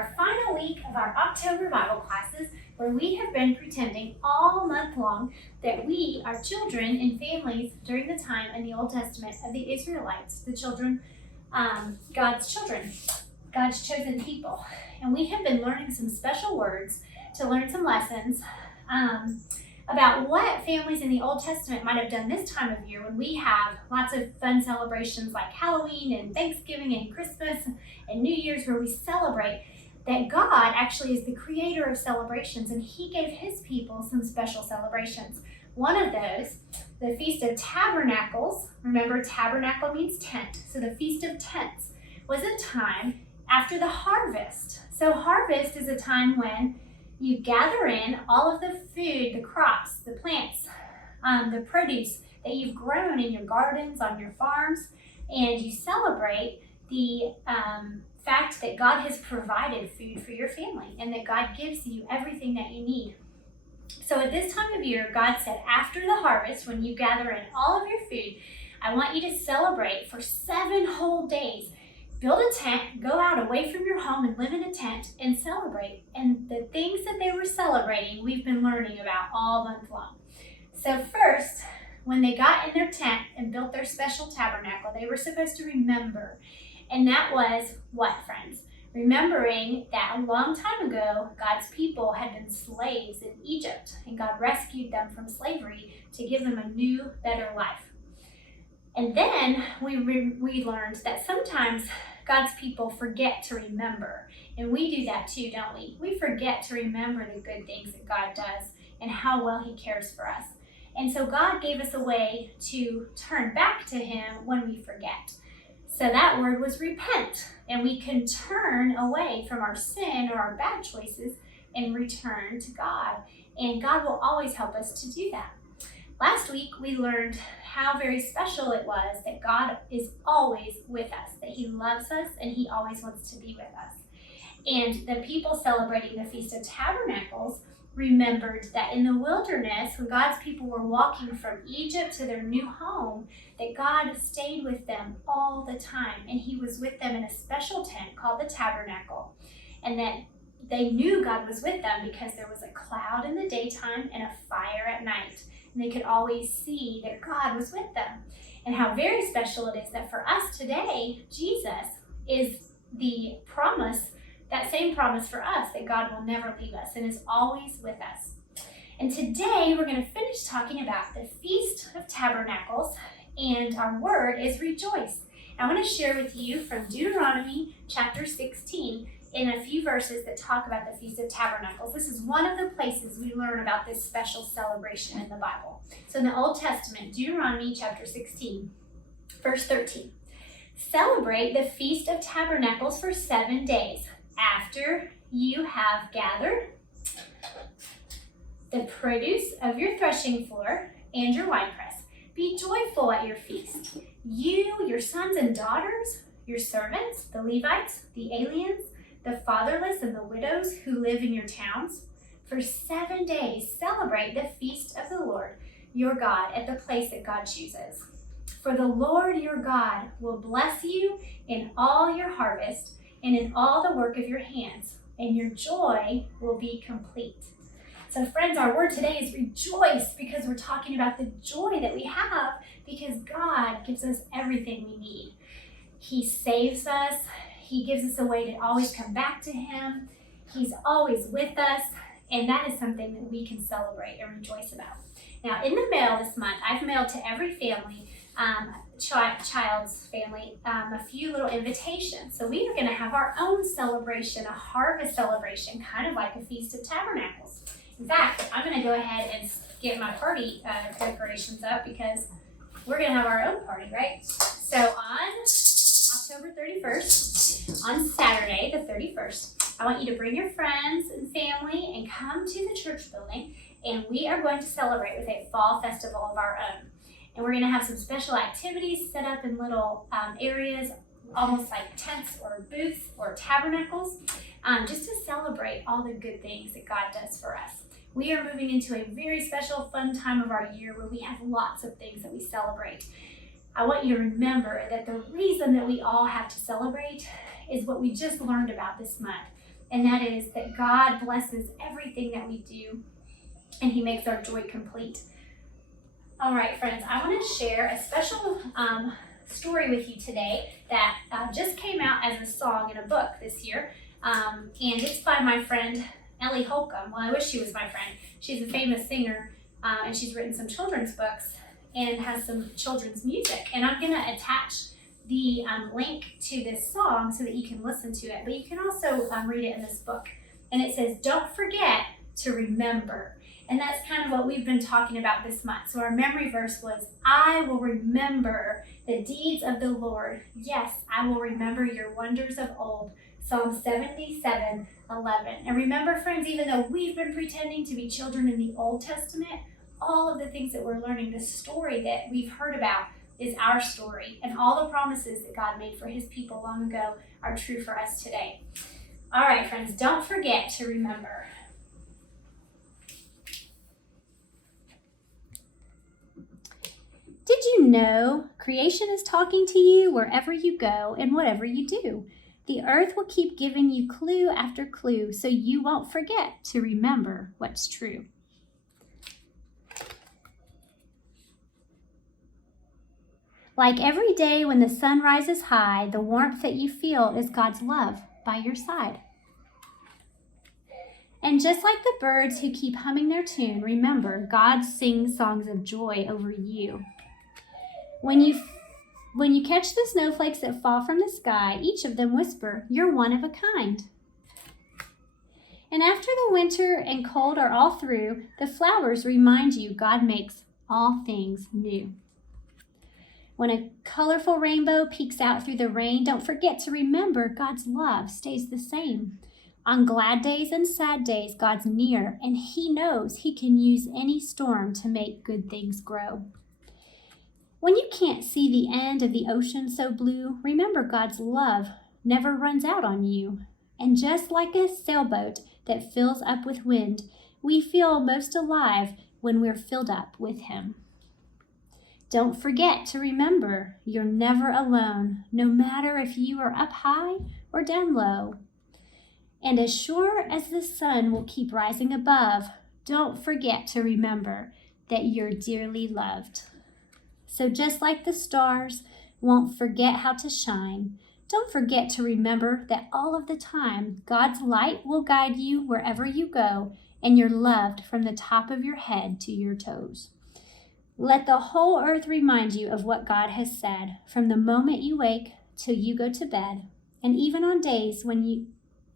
our final week of our October Bible classes, where we have been pretending all month long that we are children and families during the time in the Old Testament of the Israelites, the children, God's chosen people. And we have been learning some special words to learn some lessons about what families in the Old Testament might have done this time of year when we have lots of fun celebrations like Halloween and Thanksgiving and Christmas and New Year's, where we celebrate that God actually is the creator of celebrations, and he gave his people some special celebrations. One of those, the Feast of Tabernacles. Remember, tabernacle means tent. So the Feast of Tents was a time after the harvest. So harvest is a time when you gather in all of the food, the crops, the plants, the produce that you've grown in your gardens, on your farms, and you celebrate the fact that God has provided food for your family and that God gives you everything that you need. So at this time of year, God said, after the harvest, when you gather in all of your food, I want you to celebrate for 7 whole days. Build a tent, go out away from your home and live in a tent and celebrate. And the things that they were celebrating, we've been learning about all month long. So first, when they got in their tent and built their special tabernacle, they were supposed to remember. And that was what, friends? Remembering that a long time ago, God's people had been slaves in Egypt, and God rescued them from slavery to give them a new, better life. And then we learned that sometimes God's people forget to remember. And we do that too, don't we? We forget to remember the good things that God does and how well he cares for us. And so God gave us a way to turn back to him when we forget. So that word was repent. And we can turn away from our sin or our bad choices and return to God. And God will always help us to do that. Last week, we learned how very special it was that God is always with us, that he loves us and he always wants to be with us. And the people celebrating the Feast of Tabernacles remembered that in the wilderness, when God's people were walking from Egypt to their new home, that God stayed with them all the time, and he was with them in a special tent called the tabernacle, and that they knew God was with them because there was a cloud in the daytime and a fire at night. And they could always see that God was with them. And how very special it is that for us today, Jesus is the promise, that same promise for us, that God will never leave us and is always with us. And today we're going to finish talking about the Feast of Tabernacles, and our word is rejoice. I want to share with you from Deuteronomy chapter 16 in a few verses that talk about the Feast of Tabernacles. This is one of the places we learn about this special celebration in the Bible. So in the Old Testament, Deuteronomy chapter 16, verse 13. Celebrate the Feast of Tabernacles for 7 days after you have gathered the produce of your threshing floor and your winepress. Be joyful at your feast. You, your sons and daughters, your servants, the Levites, the aliens, the fatherless and the widows who live in your towns. For 7 days, celebrate the feast of the Lord your God at the place that God chooses. For the Lord your God will bless you in all your harvest and in all the work of your hands, and your joy will be complete. So friends, our word today is rejoice, because we're talking about the joy that we have because God gives us everything we need. He saves us. He gives us a way to always come back to him. He's always with us, and that is something that we can celebrate and rejoice about. Now, in the mail this month, I've mailed to every family, child's family, a few little invitations. So we are going to have our own celebration, a harvest celebration, kind of like a Feast of Tabernacles. In fact, I'm going to go ahead and get my party decorations up because we're going to have our own party, right? So on October 31st, on Saturday the 31st, I want you to bring your friends and family and come to the church building, and we are going to celebrate with a fall festival of our own. And we're going to have some special activities set up in little areas, almost like tents or booths or tabernacles, just to celebrate all the good things that God does for us. We are moving into a very special, fun time of our year where we have lots of things that we celebrate. I want you to remember that the reason that we all have to celebrate is what we just learned about this month, and that is that God blesses everything that we do, and He makes our joy complete. All right, friends, I want to share a special story with you today that just came out as a song in a book this year, and it's by my friend Ellie Holcomb. Well, I wish she was my friend. She's a famous singer, and she's written some children's books and has some children's music. And I'm going to attach the link to this song so that you can listen to it, but you can also read it in this book. And it says, "Don't forget to remember." And that's kind of what we've been talking about this month. So our memory verse was, "I will remember the deeds of the Lord. Yes, I will remember your wonders of old." Psalm 77:11. And remember, friends, even though we've been pretending to be children in the Old Testament, all of the things that we're learning, the story that we've heard about is our story. And all the promises that God made for His people long ago are true for us today. All right, friends, don't forget to remember. Did you know creation is talking to you wherever you go and whatever you do? The earth will keep giving you clue after clue so you won't forget to remember what's true. Like every day when the sun rises high, the warmth that you feel is God's love by your side. And just like the birds who keep humming their tune, remember, God sings songs of joy over you. When you catch the snowflakes that fall from the sky, each of them whisper, "You're one of a kind." And after the winter and cold are all through, the flowers remind you God makes all things new. When a colorful rainbow peeks out through the rain, don't forget to remember God's love stays the same. On glad days and sad days, God's near, and He knows He can use any storm to make good things grow. When you can't see the end of the ocean so blue, remember God's love never runs out on you. And just like a sailboat that fills up with wind, we feel most alive when we're filled up with Him. Don't forget to remember you're never alone, no matter if you are up high or down low. And as sure as the sun will keep rising above, don't forget to remember that you're dearly loved. So just like the stars won't forget how to shine, don't forget to remember that all of the time, God's light will guide you wherever you go, and you're loved from the top of your head to your toes. Let the whole earth remind you of what God has said, from the moment you wake till you go to bed, and even on days when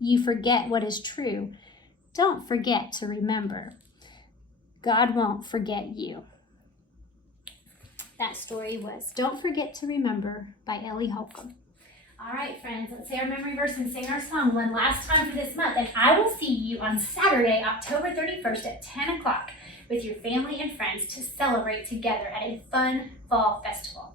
you forget what is true, don't forget to remember. God won't forget you. That story was "Don't Forget to Remember" by Ellie Holcomb. All right, friends, let's say our memory verse and sing our song one last time for this month. And I will see you on Saturday, October 31st at 10 o'clock with your family and friends to celebrate together at a fun fall festival.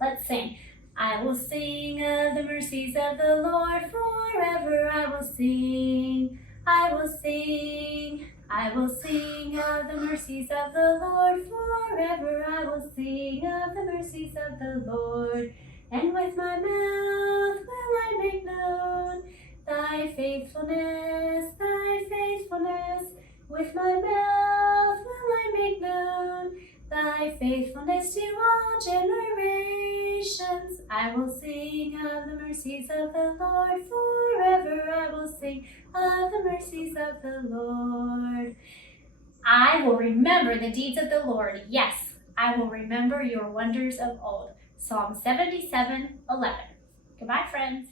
Let's sing. I will sing of the mercies of the Lord forever. I will sing. I will sing. I will sing of the mercies of the Lord forever. I will sing of the mercies of the Lord. And with my mouth will I make known thy faithfulness, thy faithfulness. With my mouth will I make known thy faithfulness to all generations. I will sing of the mercies of the Lord forever. I will sing of the mercies of the Lord. I will remember the deeds of the Lord. Yes, I will remember your wonders of old. Psalm 77:11. Goodbye, friends.